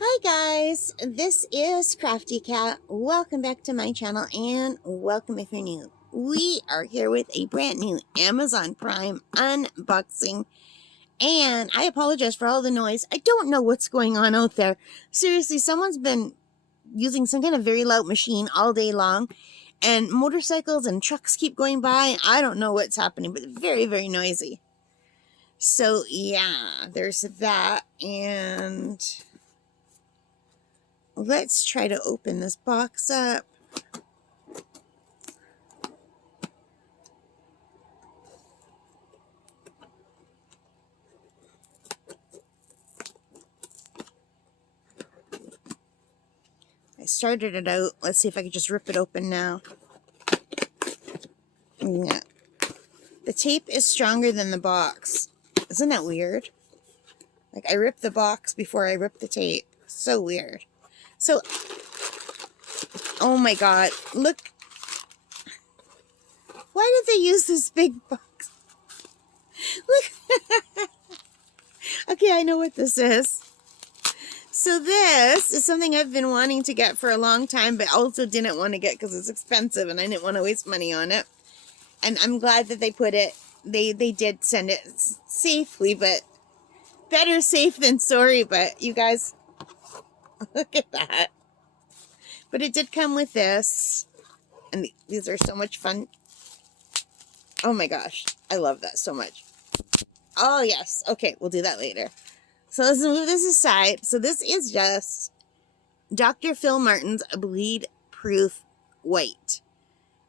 Hi guys, this is Crafty Cat. Welcome back to my channel and welcome if you're new. We are here with a brand new Amazon Prime unboxing and I apologize for all the noise. I don't know what's going on out there. Seriously, someone's been using some kind of very loud machine all day long and motorcycles and trucks keep going by. I don't know what's happening, but very, very noisy. So yeah, there's that, and let's try to open this box up. I started it out. Let's see if I can just rip it open now. Yeah. The tape is stronger than the box. Isn't that weird? Like, I ripped the box before I ripped the tape. So weird. So, oh my god. Look. Why did they use this big box? Look. Okay, I know what this is. So this is something I've been wanting to get for a long time, but also didn't want to get because it's expensive and I didn't want to waste money on it. And I'm glad that they put it, they did send it safely, but better safe than sorry. But you guys, look at that. But it did come with this, and these are so much fun. Oh my gosh, I love that so much. Oh yes, okay, we'll do that later. So let's move this aside. So this is just Dr. Phil Martin's Bleed Proof White.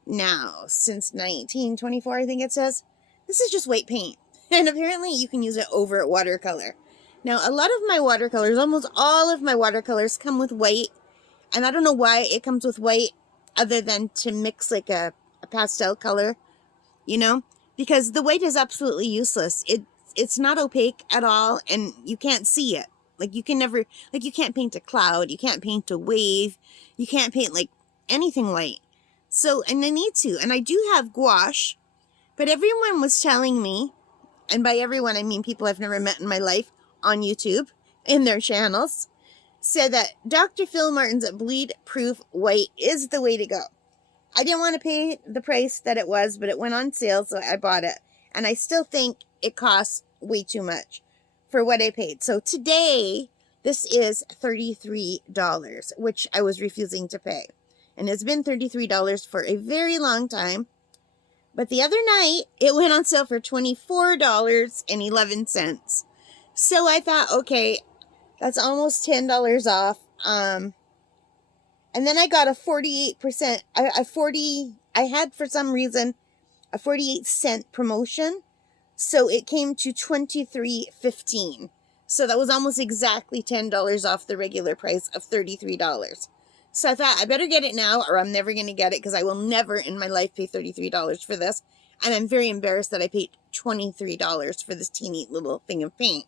Now, since 1924, I think it says, this is just white paint. And apparently you can use it over watercolor. Now, a lot of my watercolors, almost all of my watercolors come with white. And I don't know why it comes with white other than to mix like a pastel color, you know? Because the white is absolutely useless. It's not opaque at all, and you can't see it. Like, you can never, like, you can't paint a cloud. You can't paint a wave. You can't paint, like, anything white. So, and I need to. And I do have gouache, but everyone was telling me, and by everyone I mean people I've never met in my life on YouTube, in their channels, said that Dr. Phil Martin's Bleed Proof White is the way to go. I didn't want to pay the price that it was, but it went on sale, so I bought it. And I still think it costs way too much for what I paid. So today, this is $33, which I was refusing to pay. And it's been $33 for a very long time. But the other night, it went on sale for $24.11. So I thought, okay, that's almost $10 off. And then I got a 48%, I had for some reason a 48-cent promotion. So it came to $23.15. So that was almost exactly $10 off the regular price of $33. So I thought I better get it now or I'm never going to get it because I will never in my life pay $33 for this. And I'm very embarrassed that I paid $23 for this teeny little thing of paint.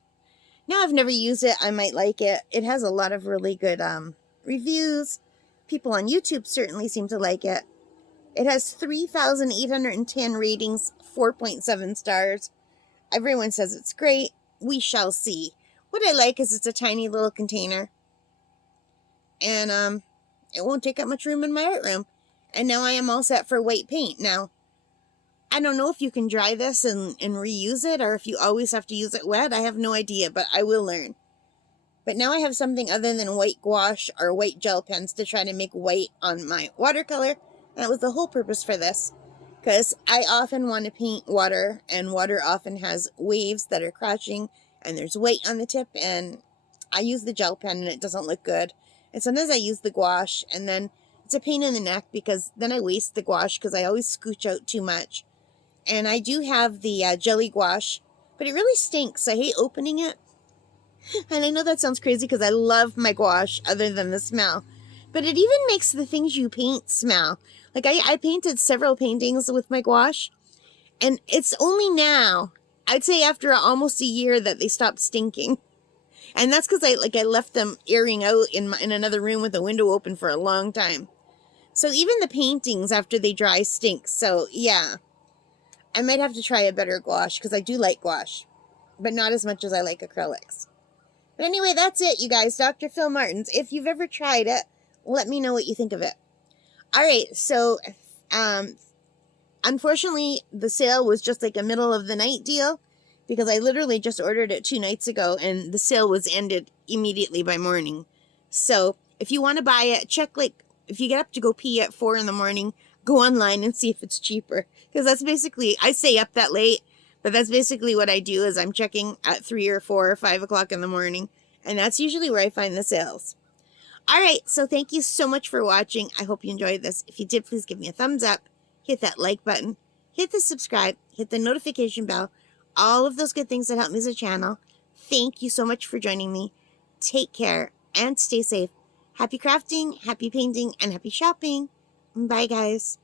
Now I've never used it. I might like it. It has a lot of really good reviews. People on YouTube certainly seem to like it. It has 3,810 ratings, 4.7 stars. Everyone says it's great. We shall see. What I like is it's a tiny little container. And it won't take up much room in my art room. And now I am all set for white paint. Now, I don't know if you can dry this and reuse it or if you always have to use it wet. I have no idea, but I will learn. But now I have something other than white gouache or white gel pens to try to make white on my watercolor. And that was the whole purpose for this. Because I often want to paint water, and water often has waves that are crashing, and there's weight on the tip, and I use the gel pen, and it doesn't look good. And sometimes I use the gouache, and then it's a pain in the neck, because then I waste the gouache, because I always scooch out too much. And I do have the jelly gouache, but it really stinks. I hate opening it. And I know that sounds crazy, because I love my gouache, other than the smell. But it even makes the things you paint smell. Like, I painted several paintings with my gouache, and it's only now, I'd say after almost a year, that they stopped stinking. And that's because I left them airing out in another room with the window open for a long time. So even the paintings after they dry stink. So yeah, I might have to try a better gouache, because I do like gouache, but not as much as I like acrylics. But anyway, that's it, you guys. Dr. Phil Martin's. If you've ever tried it, let me know what you think of it. All right, so unfortunately, the sale was just like a middle of the night deal because I literally just ordered it 2 nights ago and the sale was ended immediately by morning. So if you want to buy it, check, like, if you get up to go pee at 4 in the morning, go online and see if it's cheaper. Because that's basically, I stay up that late, but that's basically what I do is I'm checking at 3 or 4 or 5 o'clock in the morning. And that's usually where I find the sales. All right, so thank you so much for watching. I hope you enjoyed this. If you did, please give me a thumbs up. Hit that like button. Hit the subscribe. Hit the notification bell. All of those good things that help me as a channel. Thank you so much for joining me. Take care and stay safe. Happy crafting, happy painting, and happy shopping. Bye, guys.